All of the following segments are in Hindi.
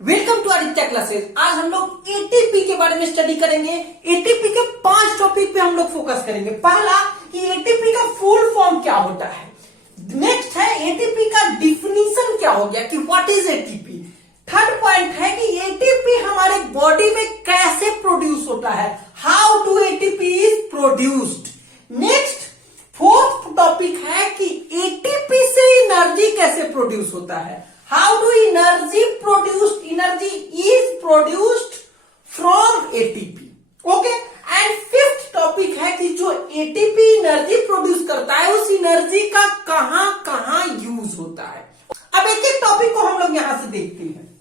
Welcome to Aditya classes. आज हम लोग एटीपी के बारे में स्टडी करेंगे। एटीपी के 5 टॉपिक पे हम लोग फोकस करेंगे। पहला कि एटीपी का फुल फॉर्म क्या होता है। नेक्स्ट है एटीपी का डिफिनीशन क्या हो गया कि what is ATP. Third point है कि एटीपी हमारे बॉडी में कैसे प्रोड्यूस होता है, how do ATP is produced. Next fourth topic है कि एटीपी से एनर्जी कैसे प्रोड्यूस होता है, how do energy is produced from ATP. Okay, and fifth topic है कि जो एटीपी एनर्जी प्रोड्यूस करता है उस एनर्जी का कहां कहां यूज होता है। अब एक एक टॉपिक को हम लोग यहां से देखते हैं।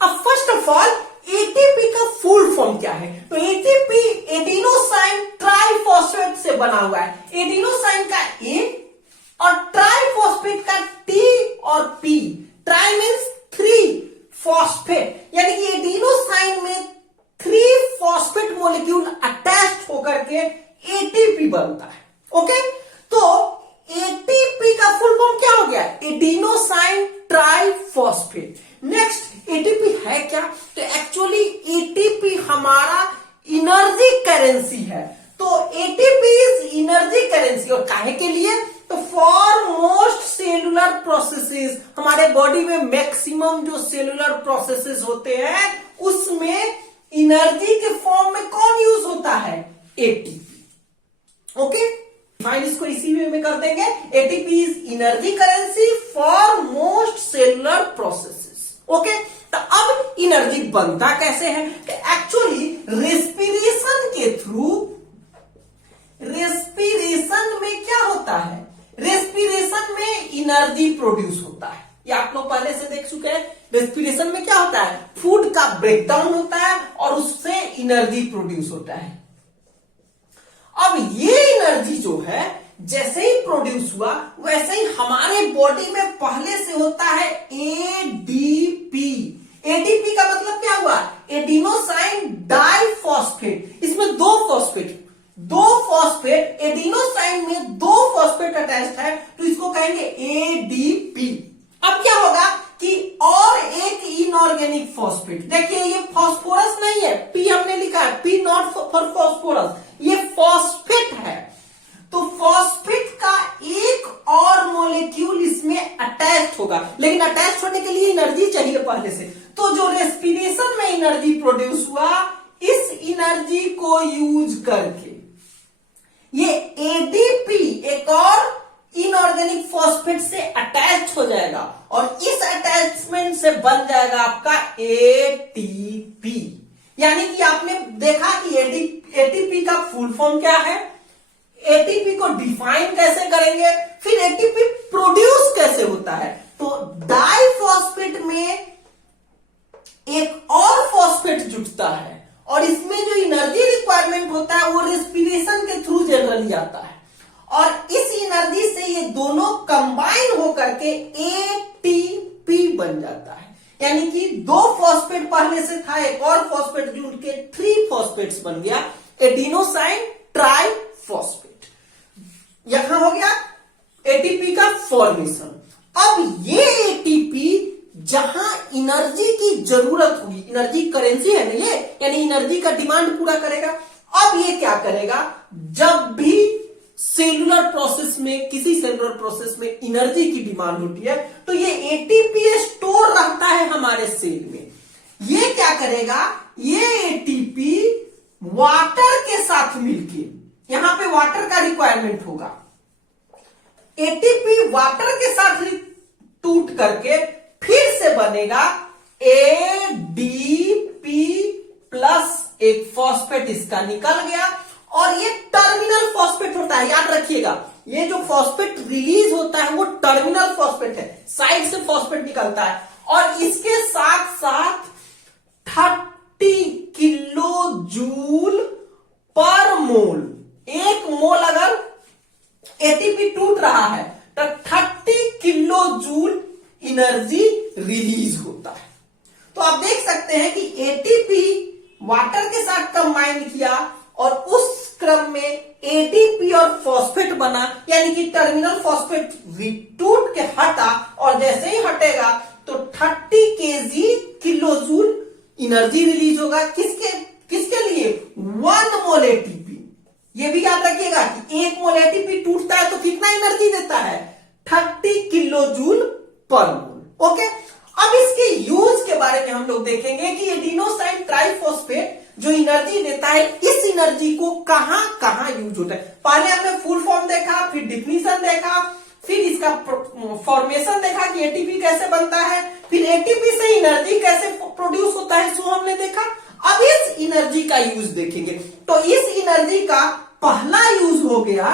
अब फर्स्ट ऑफ ऑल एटीपी का फुल फॉर्म क्या है। तो एटीपी एडिनोसाइन ट्राइफॉस्फेट से बना हुआ है। एडिनोसाइन का ए और ट्राइफॉस्फेट का टी और पी। ट्राई मीन्स 3 फॉस्फेट, यानी कि एडिनोसाइन में 3 फॉस्फेट मॉलिक्यूल अटैच होकर के एटीपी बनता है। ओके, तो एटीपी का फुल फॉर्म क्या हो गया, एडिनोसाइन ट्राइफॉस्फेट। नेक्स्ट एटीपी है क्या, तो एक्चुअली एटीपी हमारा एनर्जी करेंसी है। तो एटीपी इज एनर्जी करेंसी, और काहे के लिए, तो फॉर मोस्ट सेलुलर प्रोसेसेस, हमारे बॉडी में मैक्सिमम जो सेलुलर प्रोसेसेस होते हैं उसमें एनर्जी के फॉर्म में कौन यूज होता है, एटीपी। ओके, फाइन इसको इसी वे में कर देंगे। ATP is energy currency for most cellular processes. Okay, तो अब एनर्जी बनता कैसे है, एक्चुअली रेस्पिरेशन के थ्रू। रेस्पिरेशन में क्या होता है, रेस्पिरेशन में एनर्जी प्रोड्यूस होता है। ये आप लोग पहले से देख चुके हैं। रेस्पिरेशन में क्या होता है, फूड का ब्रेकडाउन होता है और उससे एनर्जी प्रोड्यूस होता है। अब ये एनर्जी जो है जैसे ही प्रोड्यूस हुआ वैसे ही हमारे बॉडी में पहले से होता है एडीपी। एडीपी का मतलब क्या हुआ, एडिनोसाइन डाइफॉस्फेट। इसमें दो फॉस्फेट एडिनोसाइन में 2 फॉस्फेट अटैच्ड है, तो इसको कहेंगे एडीपी। अब क्या होगा कि और एक इनऑर्गेनिक फॉस्फेट, देखिए ये फॉस्फोरस नहीं है, पी हमने लिखा है, पी नॉट फॉर फॉस्फोरस, ये फॉस्फेट है। तो फॉस्फेट का एक और मॉलिक्यूल इसमें अटैच होगा, लेकिन अटैच होने के लिए एनर्जी चाहिए पहले से। तो जो रेस्पिरेशन में एनर्जी प्रोड्यूस हुआ, इस एनर्जी को यूज करके ये एडीपी एक और इनऑर्गेनिक फॉस्फेट से अटैच हो जाएगा और इस अटैचमेंट से बन जाएगा आपका एटीपी। यानी कि आपने देखा कि एटीपी का फुल फॉर्म क्या है, एटीपी को डिफाइन कैसे करेंगे, फिर एटीपी प्रोड्यूस कैसे होता है। तो डाइफॉस्फेट में एक और फॉस्फेट जुटता है और इसमें जो एनर्जी रिक्वायरमेंट होता है वो रेस्पिरेशन के थ्रू जनरली आता है, और इस एनर्जी से ये दोनों कंबाइन होकर के एटीपी बन जाता है। यानी कि 2 फॉस्फेट पहले से था, एक और फॉस्फेट जुड़ के 3 फॉस्फेट्स बन गया, एडिनोसाइन ट्राइफॉस्फेट। यहां हो गया एटीपी का फॉर्मेशन। अब ये एटीपी जहां एनर्जी की जरूरत होगी, एनर्जी करेंसी है ना ये, यानी एनर्जी का डिमांड पूरा करेगा। अब ये क्या करेगा, जब भी सेलुलर प्रोसेस में, किसी सेलुलर प्रोसेस में एनर्जी की डिमांड होती है तो ये एटीपी स्टोर रहता है हमारे सेल में। ये क्या करेगा, ये एटीपी वाटर के साथ मिलके, यहां पे वाटर का रिक्वायरमेंट होगा, एटीपी वाटर के साथ टूट करके फिर से बनेगा एडीपी प्लस एक फॉस्फेट इसका निकल गया, और ये टर्मिनल फॉस्फेट होता है। याद रखिएगा, ये जो फॉस्फेट रिलीज होता है वो टर्मिनल फॉस्फेट है, साइड से फॉस्फेट निकलता है, और इसके साथ साथ 30 किलो जूल पर मोल, एक मोल अगर एटीपी टूट रहा है तो 30 किलो जूल एनर्जी रिलीज होता है। तो आप देख सकते हैं कि एटीपी वाटर के साथ कंबाइन किया और उस क्रम में एटीपी और फॉस्फेट बना, यानी कि टर्मिनल फॉस्फेट टूट के हटा, और जैसे ही हटेगा तो 30 KG kilo joule energy release होगा। किसके किसके लिए? 1 मोल एटीपी। ये भी याद रखिएगा कि 1 मोल एटीपी टूटता है तो कितना एनर्जी देता है? 30 किलो जूल पर मोल। ओके, अब इसके यूज के बारे में हम लोग देखेंगे कि एडिनोसाइन ट्राइफॉस्फेट जो एनर्जी देता है, इस एनर्जी को कहां कहां यूज होता है। पहले हमने फुल फॉर्म देखा, फिर डिफिनीशन देखा, फिर इसका फॉर्मेशन देखा कि एटीपी कैसे बनता है, फिर एटीपी से एनर्जी कैसे प्रोड्यूस होता है, इसको हमने देखा। अब इस एनर्जी का यूज देखेंगे। तो इस एनर्जी का पहला यूज हो गया,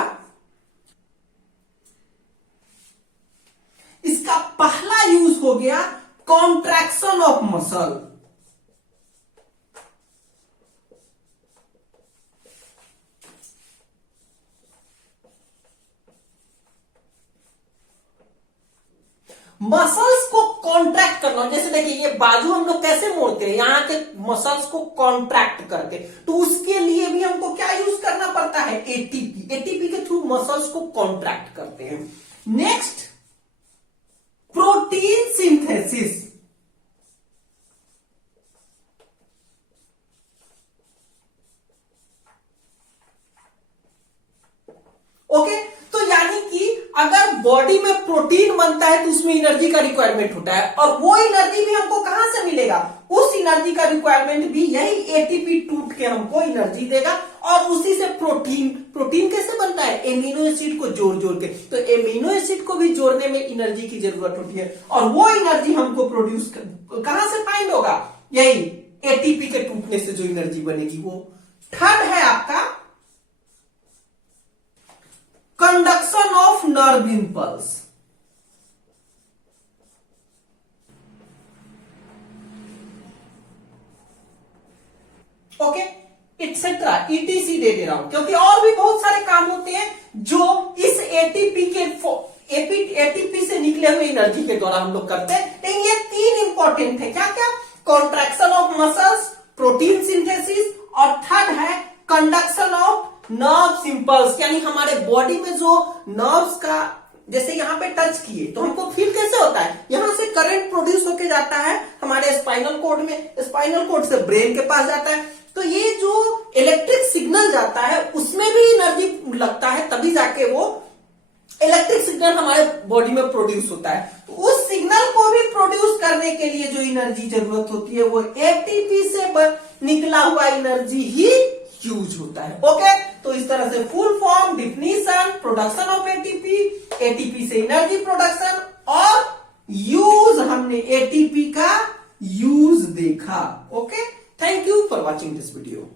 इसका पहला यूज हो गया कॉन्ट्रैक्शन ऑफ मसल। मसल्स को कॉन्ट्रैक्ट करना, जैसे देखिए ये बाजू हम लोग कैसे मोड़ते हैं, यहां के मसल्स को कॉन्ट्रैक्ट करके, तो उसके लिए भी हमको क्या यूज करना पड़ता है? एटीपी। एटीपी के थ्रू मसल्स को कॉन्ट्रैक्ट करते हैं। Next, protein synthesis. ओके, तो यानी कि अगर बॉडी में प्रोटीन बनता है तो उसमें एनर्जी का रिक्वायरमेंट होता है, और वो एनर्जी भी हमको कहां से मिलेगा? उस एनर्जी का रिक्वायरमेंट भी यही एटीपी टूट के हमको एनर्जी देगा, और उसी से प्रोटीन कैसे बनता है? एमिनो एसिड को जोड़ जोड़ के। तो एमिनो एसिड को भी जोड़ने में एनर्जी की जरूरत होती है, और वो एनर्जी हमको प्रोड्यूस कहां से फाइंड होगा? यही एटीपी के टूटने से जो एनर्जी बनेगी वो। थर्ड है आपका conduction of nerve impulse. Okay, et cetera, ETC दे रहा हूं, क्योंकि और भी बहुत सारे काम होते हैं जो इस एटीपी से निकले हुए एनर्जी के द्वारा हम लोग करते हैं, लेकिन ये 3 इंपॉर्टेंट है। क्या क्या? Contraction of muscles, protein synthesis, और थर्ड है कंडक्शन ऑफ नर्व इंपल्स। यानी हमारे बॉडी में जो नर्व्स का, जैसे यहां पे टच किए तो हमको फील कैसे होता है? यहां से करंट प्रोड्यूस होके जाता है हमारे स्पाइनल कॉर्ड में, स्पाइनल कॉर्ड से ब्रेन के पास जाता है, तो ये जो इलेक्ट्रिक सिग्नल जाता है उसमें भी एनर्जी लगता है, तभी जाके वो इलेक्ट्रिक सिग्नल हमारे बॉडी में प्रोड्यूस होता है। तो उस सिग्नल को भी प्रोड्यूस करने के लिए जो एनर्जी जरूरत होती है वो एटीपी से निकला हुआ एनर्जी ही यूज होता है। ओके, तो इस तरह से full form, definition, production of ATP, ATP से एनर्जी प्रोडक्शन, और यूज हमने एटीपी का यूज देखा। Okay, thank you for watching this video.